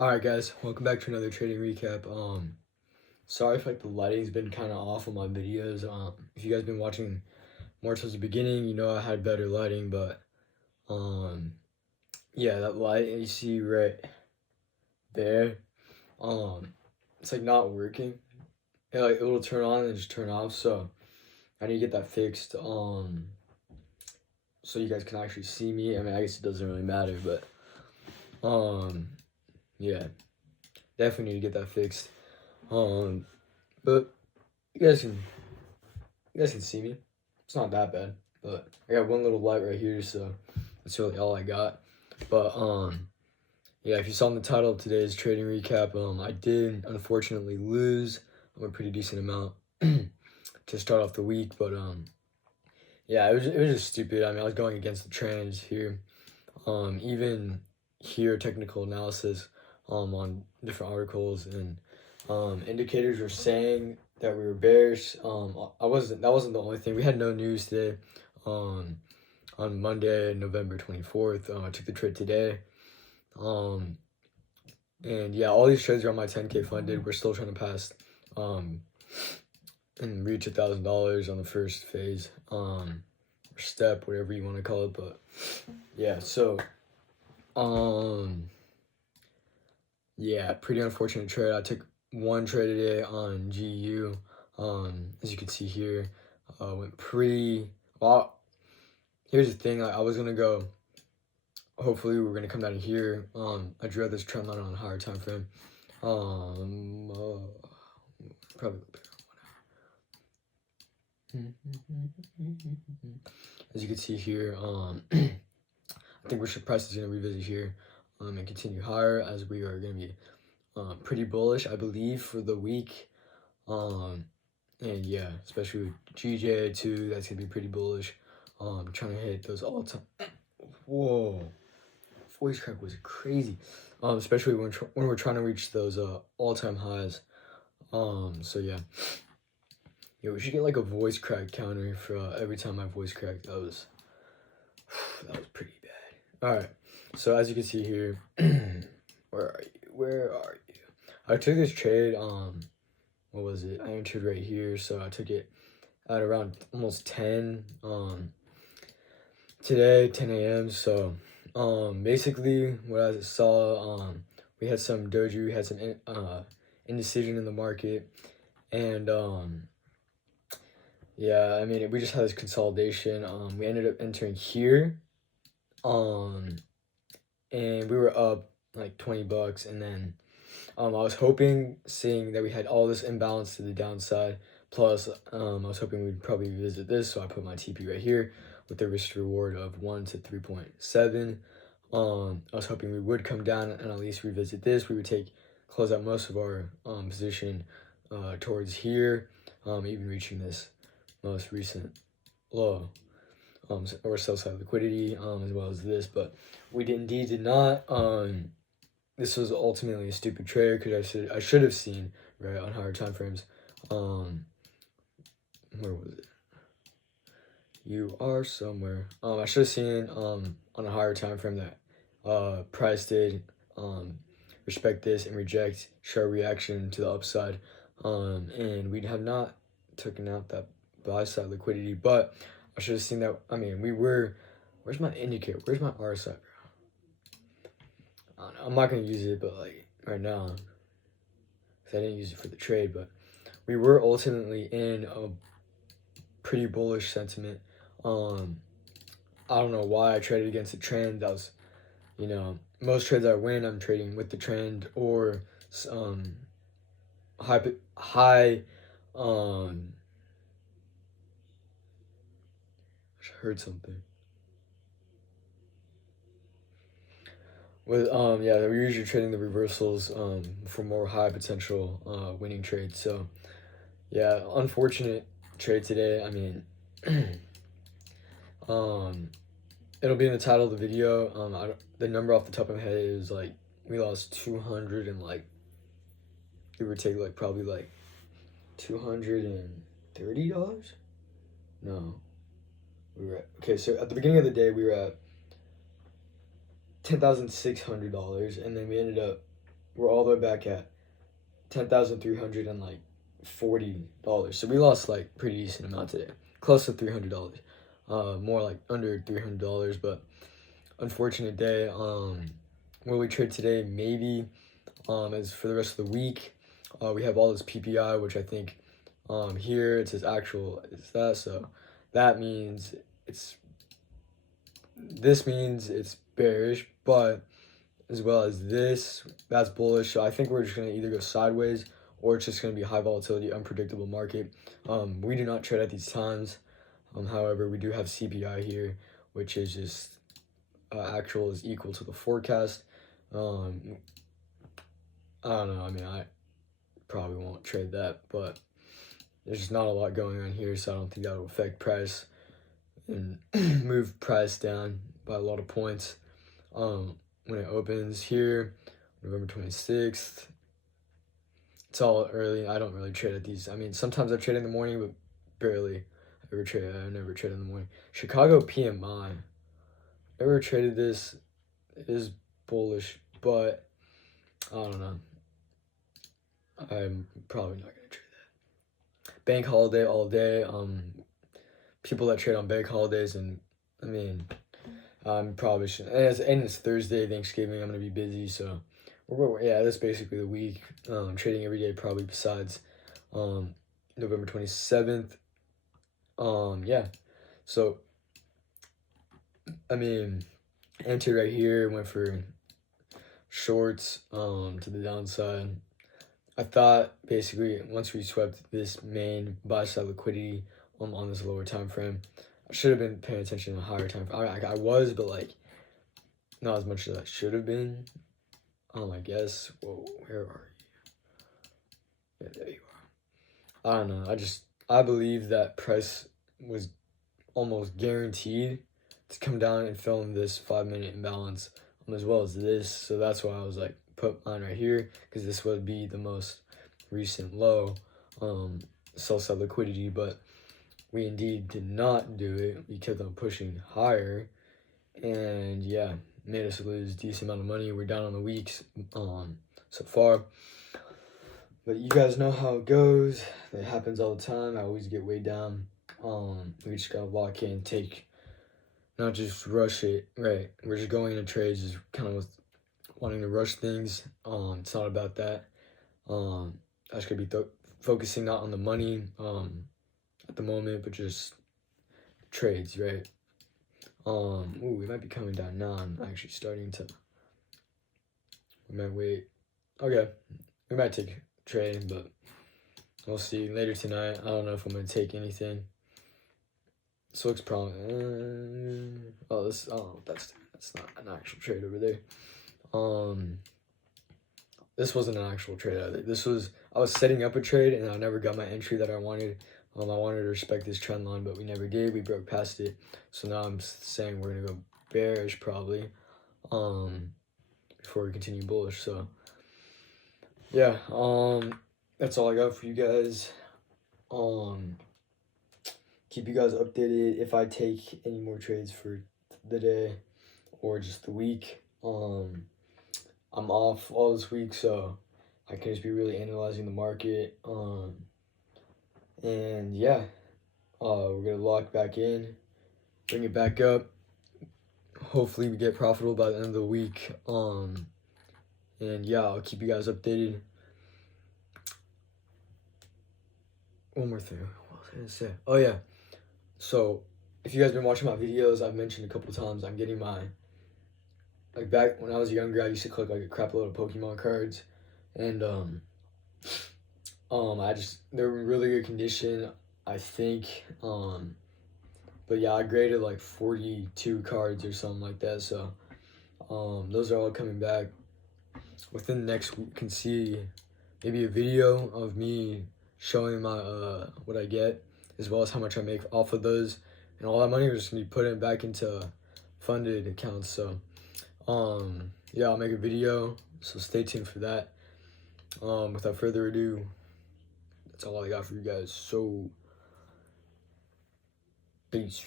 Alright guys, welcome back to another trading recap. Sorry if the lighting's been kind of off on my videos. If you guys been watching more towards the beginning, you know I had better lighting, but yeah, that light you see right there, it's not working. It'll turn on and just turn off, so I need to get that fixed. So you guys can actually see me. I mean, I guess it doesn't really matter, but yeah, definitely need to get that fixed. But you guys can see me. It's not that bad, but I got one little light right here, so that's really all I got. But yeah, if you saw in the title of today's trading recap, I did unfortunately lose a pretty decent amount to start off the week, but yeah, it was just stupid. I mean, I was going against the trends here. Even here, technical analysis on different articles and indicators were saying that we were bearish. That wasn't the only thing. We had no news today. On Monday, November 24th, I took the trade today. And yeah, all these trades are on my 10K funded. We're still trying to pass and reach $1,000 on the first phase, or step, whatever you want to call it. But yeah, so yeah, pretty unfortunate trade. I took one trade today on GU. As you can see here, went pretty well. Here's the thing, I was gonna go, hopefully we're gonna come down here. I drew out this trend line on a higher time frame. Probably as you can see here, I think price is gonna revisit here and continue higher, as we are gonna be pretty bullish, I believe, for the week. And yeah, especially with GJ2, that's gonna be pretty bullish. Trying to hit those all-time. Whoa, voice crack was crazy. Especially when we're trying to reach those all-time highs. So yeah, we should get a voice crack counter for every time my voice cracked. That was pretty bad. All right, so as you can see here, where are you? I took this trade. What was it? I entered right here, so I took it at around almost 10 today, 10 a.m. So basically what I saw, we had some doji, we had some indecision in the market, and yeah, I mean, we just had this consolidation. We ended up entering here, and we were up like $20, and then I was seeing that we had all this imbalance to the downside. Plus, I was hoping we'd probably revisit this, so I put my TP right here with a risk reward of 1 to 3.7. I was hoping we would come down and at least revisit this. We would close out most of our position towards here, even reaching this most recent low, or sell side liquidity, as well as this, but we did not. This was ultimately a stupid trade because I should have seen right on higher time frames. Where was it? You are somewhere. I should have seen on a higher time frame that price did respect this and reject sharp reaction to the upside. And we have not taken out that buy side liquidity, but I should have seen that. I mean, where's my indicator? Where's my RSI? I don't know, I'm not gonna use it, but right now, because I didn't use it for the trade, but we were ultimately in a pretty bullish sentiment. I don't know why I traded against the trend. That was, most trades I win, I'm trading with the trend or high. I heard something. With yeah, we're usually trading the reversals for more high potential winning trades. So yeah, unfortunate trade today. I mean, it'll be in the title of the video. The number off the top of my head is we lost 200 and give or take probably $230. No, okay. So at the beginning of the day we were at $10,600, and then we ended up we're all the way back at $10,340. So we lost like pretty decent amount today, close to $300. More like under $300, but unfortunate day. Will we trade today? Maybe. As for the rest of the week, we have all this PPI, which I think here it says actual is that, so that means this means it's bearish, but as well as this, that's bullish. So I think we're just going to either go sideways or it's just going to be high volatility, unpredictable market. We do not trade at these times. However, we do have CPI here, which is just actual is equal to the forecast. I don't know. I mean, I probably won't trade that, but there's just not a lot going on here, so I don't think that will affect price and move price down by a lot of points. When it opens here, November 26th, it's all early. I don't really trade at these. I mean, sometimes I trade in the morning, but barely ever trade. I never trade in the morning. Chicago PMI. Never traded this. It is bullish, but I don't know. I'm probably not gonna trade that. Bank holiday all day. People that trade on bank holidays, and I mean, probably should. And it's Thursday, Thanksgiving. I'm gonna be busy, so yeah, that's basically the week. Trading every day, probably besides November 27th. Yeah. So I mean, entered right here, went for shorts to the downside. I thought basically once we swept this main buy side liquidity on this lower time frame, I should have been paying attention to a higher time frame. I was, but like not as much as I should have been. I guess. Whoa, where are you? Yeah, there you are. I don't know. I believe that price was almost guaranteed to come down and fill in this 5-minute imbalance as well as this. So that's why I was like, put mine right here, because this would be the most recent low sell side liquidity, but we indeed did not do it. We kept on pushing higher, and yeah, made us lose a decent amount of money. We're down on the weeks so far, but you guys know how it goes. It happens all the time. I always get way down. We just gotta lock in, not just rush it, right? We're just going into trades, just kind of with wanting to rush things. It's not about that. I just gotta be focusing not on the money at the moment, but just trades, right? We might be coming down now. I'm actually starting to. We might wait. Okay, we might take a trade, but we'll see later tonight. I don't know if I'm gonna take anything. This looks promising. That's not an actual trade over there. This wasn't an actual trade either. I was setting up a trade and I never got my entry that I wanted. I wanted to respect this trend line, but we never did. We broke past it. So now I'm saying we're gonna go bearish probably, before we continue bullish. So yeah, that's all I got for you guys. Keep you guys updated if I take any more trades for the day or just the week. I'm off all this week, so I can just be really analyzing the market. And yeah, we're gonna lock back in, bring it back up. Hopefully we get profitable by the end of the week. And yeah, I'll keep you guys updated. One more thing. What was I gonna say? Oh yeah. So if you guys been watching my videos, I've mentioned a couple times I'm getting my, like back when I was younger, I used to collect like a crap load of Pokemon cards, and they're in really good condition, I think. But yeah, I graded like 42 cards or something like that. So those are all coming back within the next week. You can see maybe a video of me showing my what I get, as well as how much I make off of those, and all that money is just gonna be put back into funded accounts. So yeah, I'll make a video, so stay tuned for that. Without further ado, that's all I got for you guys. So peace.